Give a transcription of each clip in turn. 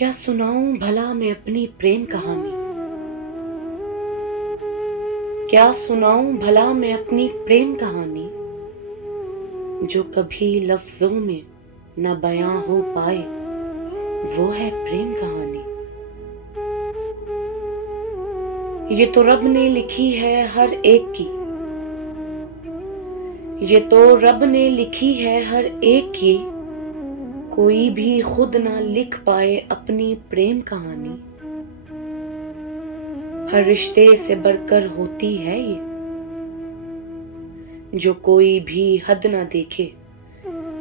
क्या सुनाऊं भला मैं अपनी प्रेम कहानी। क्या सुनाऊं भला मैं अपनी प्रेम कहानी, जो कभी लफ्जों में न बयां हो पाए, वो है प्रेम कहानी। ये तो रब ने लिखी है हर एक की, ये तो रब ने लिखी है हर एक की, कोई भी खुद ना लिख पाए अपनी प्रेम कहानी। हर रिश्ते से बढ़कर होती है ये, जो कोई भी हद ना देखे,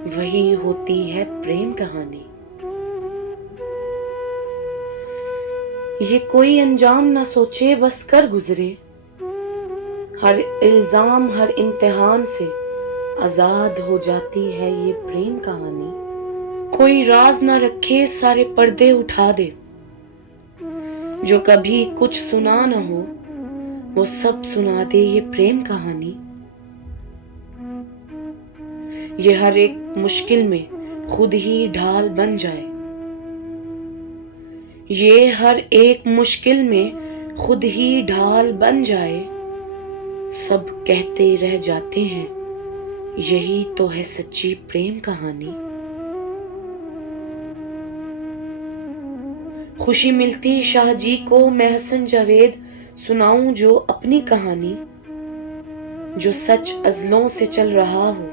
वही होती है प्रेम कहानी। ये कोई अंजाम ना सोचे बस कर गुजरे, हर इल्जाम हर इम्तिहान से आजाद हो जाती है ये प्रेम कहानी। कोई राज ना रखे सारे पर्दे उठा दे, जो कभी कुछ सुना ना हो वो सब सुना दे ये प्रेम कहानी। ये हर एक मुश्किल में खुद ही ढाल बन जाए, ये हर एक मुश्किल में खुद ही ढाल बन जाए। सब कहते रह जाते हैं यही तो है सच्ची प्रेम कहानी। खुशी मिलती शाहजी को मैं हसन जावेद सुनाऊं जो अपनी कहानी, जो सच अजलों से चल रहा हो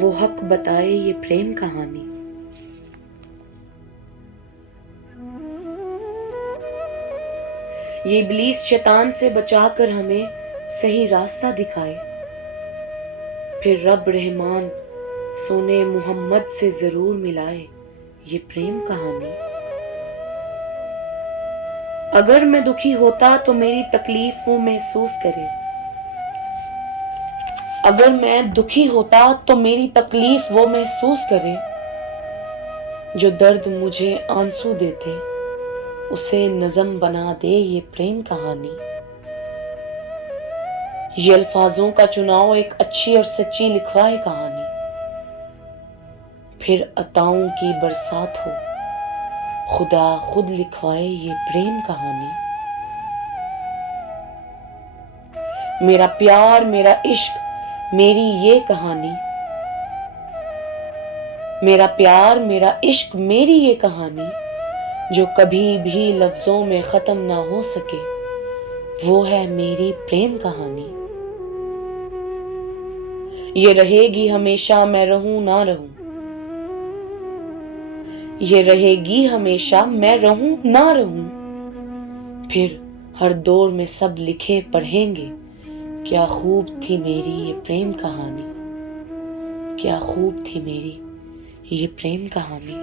वो हक बताए ये प्रेम कहानी। ये इब्लीस शैतान से बचाकर हमें सही रास्ता दिखाए, फिर रब रहमान सोने मोहम्मद से जरूर मिलाए ये प्रेम कहानी। अगर मैं दुखी होता तो मेरी तकलीफ वो महसूस करे, अगर मैं दुखी होता तो मेरी तकलीफ वो महसूस करे। जो दर्द मुझे आंसू देते उसे नज़म बना दे ये प्रेम कहानी। ये अल्फाजों का चुनाव एक अच्छी और सच्ची लिखवाए कहानी, फिर अताओं की बरसात हो खुदा खुद लिखवाए ये प्रेम कहानी। मेरा प्यार मेरा इश्क मेरी ये कहानी, मेरा प्यार मेरा इश्क मेरी ये कहानी, जो कभी भी लफ्जों में खत्म ना हो सके, वो है मेरी प्रेम कहानी। ये रहेगी हमेशा मैं रहूं ना रहूं, ये रहेगी हमेशा मैं रहूं ना रहूं। फिर हर दौर में सब लिखे पढ़ेंगे क्या खूब थी मेरी ये प्रेम कहानी, क्या खूब थी मेरी ये प्रेम कहानी।